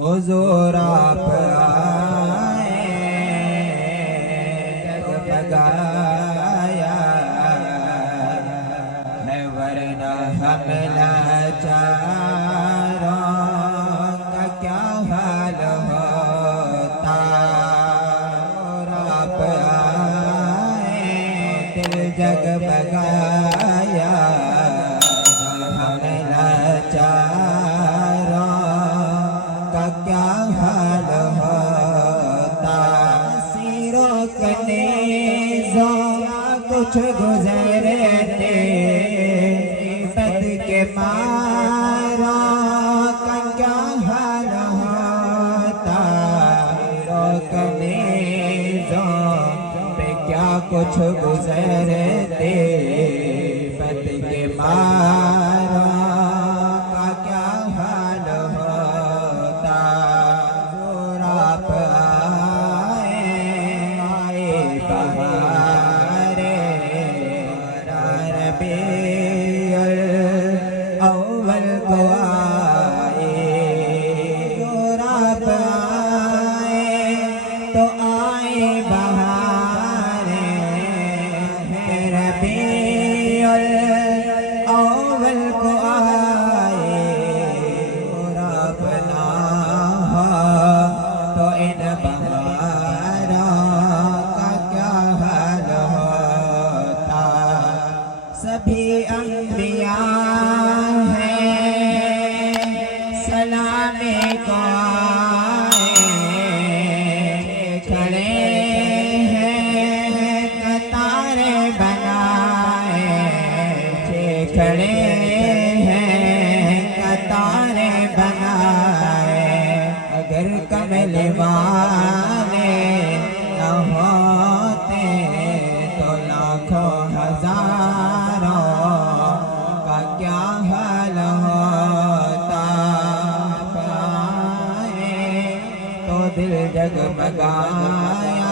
حضور آپ آئے جگمگایا ہے، ورنہ ہم لاچاروں کا کیا حال ہوتا۔ حضور آپ آئے دل جگمگایا، ہم لاچاروں کا کیا حال ہوتا۔ سیروں کنیزوں کچھ گزرے تھے، عزت کے ماروں کا کیا حال ہوتا۔ سیروں کنیزوں پہ کیا کچھ گزرے تھے، عزت کے ماروں کا کیا حال ہوتا۔ حضور آپ آئے بہارے ربیع الاول کو آئے۔ حضور آپ آئے تو آئے بہارے ربیع الاول کو آئے۔ اور اپنا تو ان بہاروں کا کیا حال ہوتا۔ سبھی انبیاء ہیں سلامی کو آئے، کھڑے ہیں قطاریں بنائے، کھڑے ہیں قطاریں بنائے۔ اگر کمل والے نہ ہوتے تو لاکھوں ہزاروں کا کیا حال ہوتا۔ پائے تو دل جگمگایا،